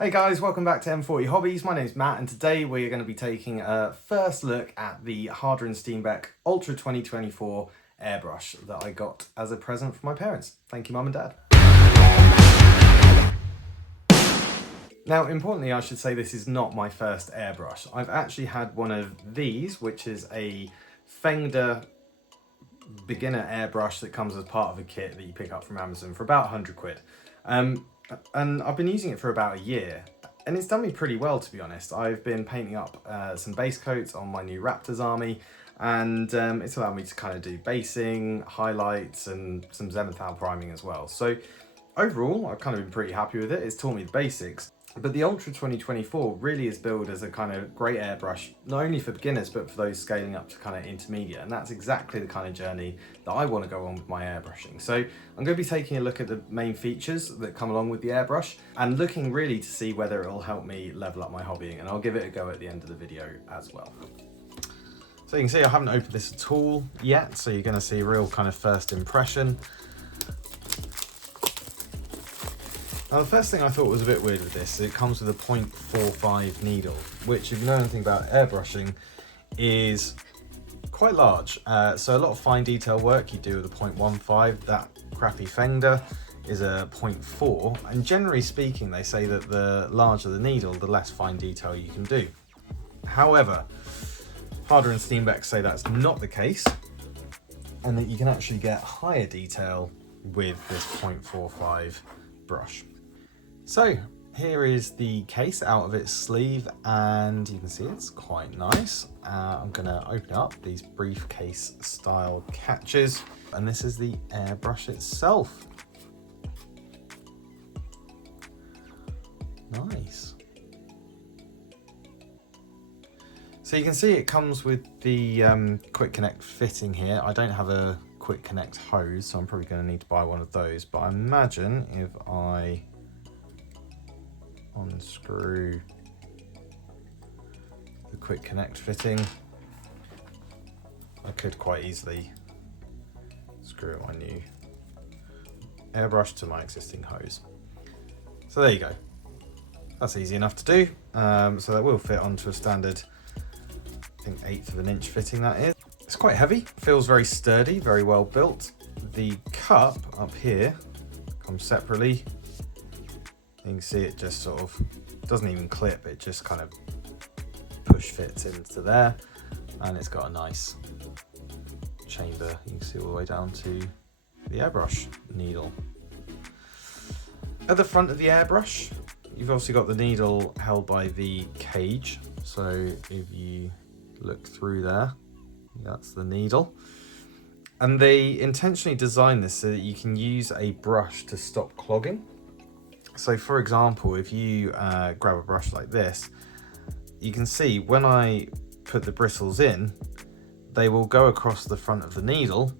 Hey guys, welcome back to M40 Hobbies. My name's Matt and today we're going to be taking a first look at the Harder Steenbeck Ultra 2024 airbrush that I got as a present from my parents. Thank you, Mum and Dad. Now, importantly, I should say this is not my first airbrush. I've actually had one of these, which is a Fengder beginner airbrush that comes as part of a kit that you pick up from Amazon for about 100 quid. And I've been using it for about a year. And it's done me pretty well, to be honest. I've been painting up some base coats on my new Raptors army, and it's allowed me to kind of do basing, highlights, and some Zenithal priming as well. So overall, I've kind of been pretty happy with it. It's taught me the basics. But the Ultra 2024 really is billed as a kind of great airbrush, not only for beginners, but for those scaling up to kind of intermediate. And that's exactly the kind of journey that I want to go on with my airbrushing. So I'm going to be taking a look at the main features that come along with the airbrush and looking really to see whether it'll help me level up my hobbying. And I'll give it a go at the end of the video as well. So you can see I haven't opened this at all yet. So you're going to see a real kind of first impression. Now the first thing I thought was a bit weird with this, it comes with a 0.45 needle, which if you know anything about airbrushing is quite large. So a lot of fine detail work you do with a 0.15, that crappy Fengder is a 0.4, and generally speaking they say that the larger the needle, the less fine detail you can do. However, Harder and Steenbeck say that's not the case, and that you can actually get higher detail with this 0.45 brush. So here is the case out of its sleeve, and you can see it's quite nice. I'm going to open up these briefcase style catches, and this is the airbrush itself. Nice. So you can see it comes with the quick connect fitting here. I don't have a quick connect hose, so I'm probably going to need to buy one of those, but I imagine if I unscrew the quick connect fitting, I could quite easily screw my new airbrush to my existing hose. So there you go. That's easy enough to do. So that will fit onto a standard, I think 1/8 of an inch fitting that is. It's quite heavy, feels very sturdy, very well built. The cup up here comes separately. You can see it just sort of doesn't even clip, it just kind of push fits into there, and it's got a nice chamber. You can see all the way down to the airbrush needle. At the front of the airbrush, you've obviously got the needle held by the cage. So if you look through there, that's the needle. And they intentionally designed this so that you can use a brush to stop clogging. So for example, if you grab a brush like this, you can see when I put the bristles in, they will go across the front of the needle,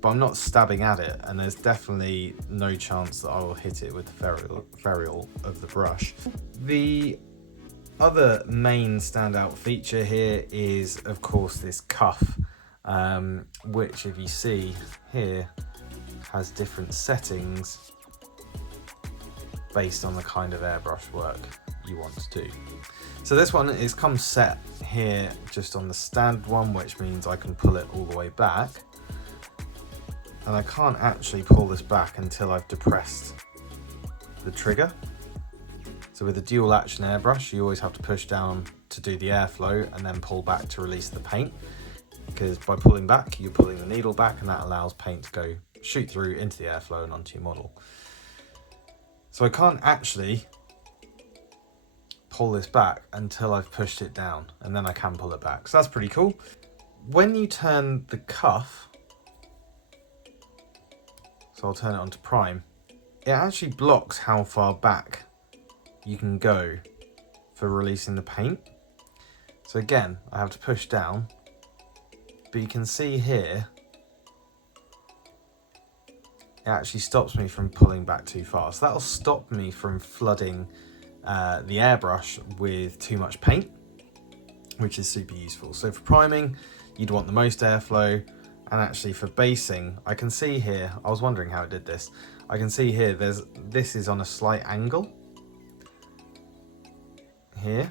but I'm not stabbing at it, and there's definitely no chance that I will hit it with the ferrule of the brush. The other main standout feature here is, of course, this cuff, which if you see here has different settings based on the kind of airbrush work you want to do. So this one comes set here just on the stand one, which means I can pull it all the way back, and I can't actually pull this back until I've depressed the trigger. So with a dual action airbrush, you always have to push down to do the airflow and then pull back to release the paint, because by pulling back, you're pulling the needle back, and that allows paint to shoot through into the airflow and onto your model. So I can't actually pull this back until I've pushed it down, and then I can pull it back. So that's pretty cool. When you turn the cuff, so I'll turn it on to prime, it actually blocks how far back you can go for releasing the paint. So again, I have to push down, but you can see here, it actually stops me from pulling back too far. So that'll stop me from flooding the airbrush with too much paint, which is super useful. So for priming, you'd want the most airflow, and actually for basing, I can see here, I was wondering how it did this. I can see here, this is on a slight angle. here.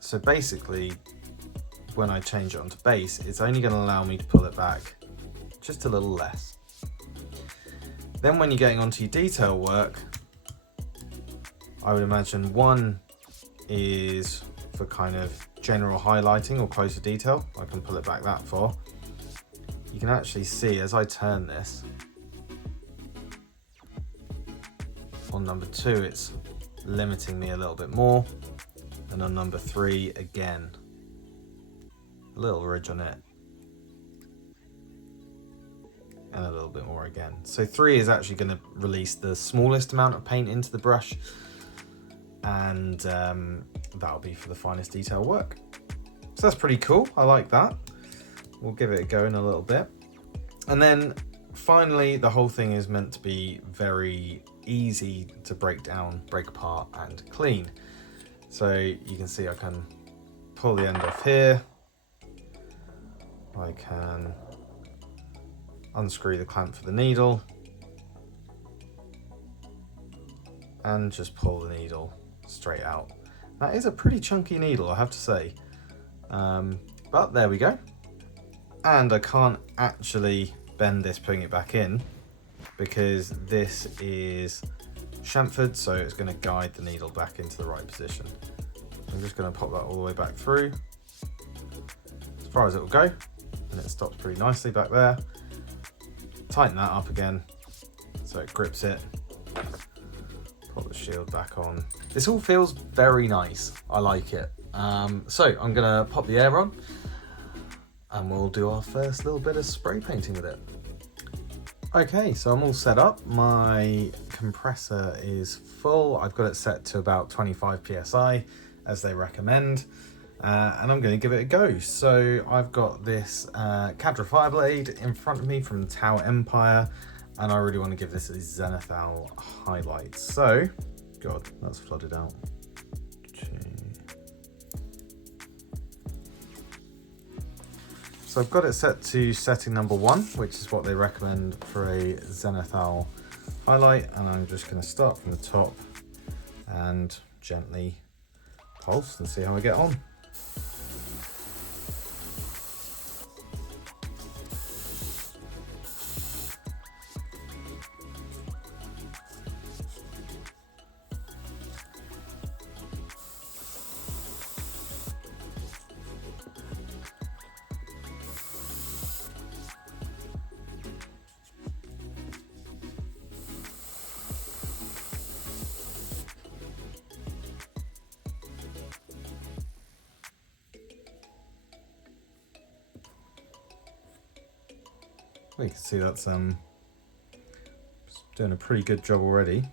So basically, when I change it onto base, it's only going to allow me to pull it back just a little less. Then when you're getting onto your detail work, I would imagine one is for kind of general highlighting or closer detail. I can pull it back that far. You can actually see as I turn this, on number 2 it's limiting me a little bit more, and on number 3 again, a little ridge on it, and a little bit more again. So 3 is actually going to release the smallest amount of paint into the brush, and that'll be for the finest detail work. So that's pretty cool, I like that. We'll give it a go in a little bit. And then finally, the whole thing is meant to be very easy to break down, break apart and clean. So you can see I can pull the end off here. I can unscrew the clamp for the needle and just pull the needle straight out. That is a pretty chunky needle, I have to say, but there we go. And I can't actually bend this putting it back in because this is chamfered, so it's going to guide the needle back into the right position. So I'm just going to pop that all the way back through as far as it will go, and it stops pretty nicely back there. Tighten that up again so it grips it. Put the shield back on. This all feels very nice, I like it. So I'm going to pop the air on and we'll do our first little bit of spray painting with it. Okay, so I'm all set up. My compressor is full. I've got it set to about 25 psi as they recommend, and I'm going to give it a go. So I've got this Cadra Fireblade in front of me from Tau Empire, and I really want to give this a Zenithal highlight. So, God, that's flooded out. So I've got it set to setting number 1, which is what they recommend for a Zenithal highlight, and I'm just going to start from the top and gently pulse and see how I get on. Well, you can see that's doing a pretty good job already.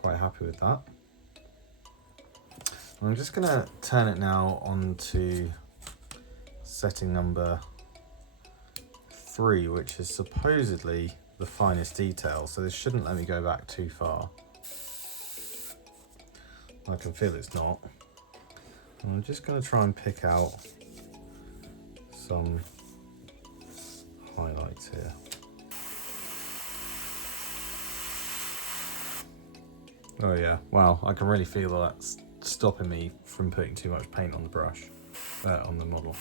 Quite happy with that. I'm just going to turn it now onto setting number 3, which is supposedly the finest detail, so this shouldn't let me go back too far. I can feel it's not. And I'm just going to try and pick out some highlights here. Oh yeah, wow, I can really feel that's stopping me from putting too much paint on the brush, on the model.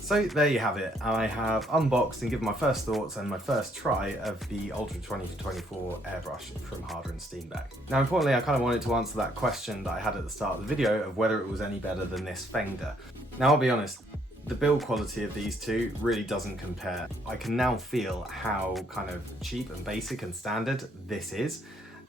So there you have it. I have unboxed and given my first thoughts and my first try of the Ultra 2024 airbrush from Harder Steenbeck. Now importantly, I kind of wanted to answer that question that I had at the start of the video of whether it was any better than this Fender. Now I'll be honest, the build quality of these two really doesn't compare. I can now feel how kind of cheap and basic and standard this is.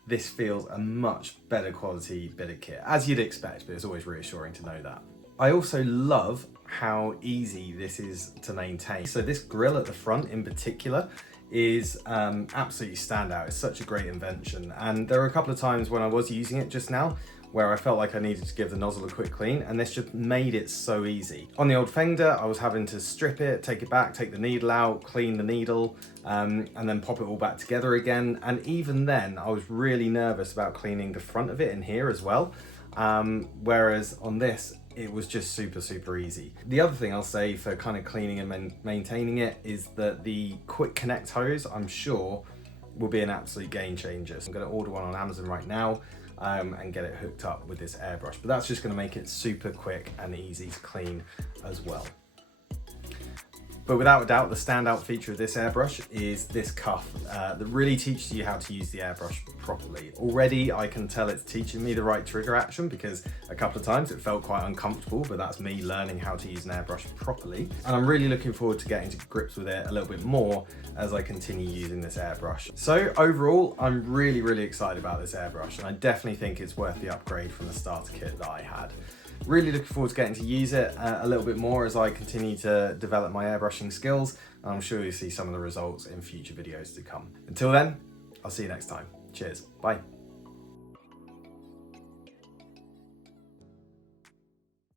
This feels a much better quality bit of kit, as you'd expect, but it's always reassuring to know that. I also love how easy this is to maintain. So this grill at the front in particular is absolutely standout. It's such a great invention, and there were a couple of times when I was using it just now where I felt like I needed to give the nozzle a quick clean, and this just made it so easy. On the old Fender, I was having to strip it, take it back, take the needle out, clean the needle, and then pop it all back together again. And even then, I was really nervous about cleaning the front of it in here as well. Whereas on this, it was just super easy. The other thing I'll say for kind of cleaning and maintaining it is that the quick connect hose, I'm sure, will be an absolute game changer. So I'm going to order one on Amazon right now and get it hooked up with this airbrush. But that's just going to make it super quick and easy to clean as well. But without a doubt, the standout feature of this airbrush is this cuff that really teaches you how to use the airbrush properly. Already, I can tell it's teaching me the right trigger action because a couple of times it felt quite uncomfortable, but that's me learning how to use an airbrush properly. And I'm really looking forward to getting to grips with it a little bit more as I continue using this airbrush. So overall, I'm really excited about this airbrush, and I definitely think it's worth the upgrade from the starter kit that I had. Really looking forward to getting to use it a little bit more as I continue to develop my airbrushing skills. I'm sure you'll see some of the results in future videos to come. Until then, I'll see you next time. Cheers. Bye.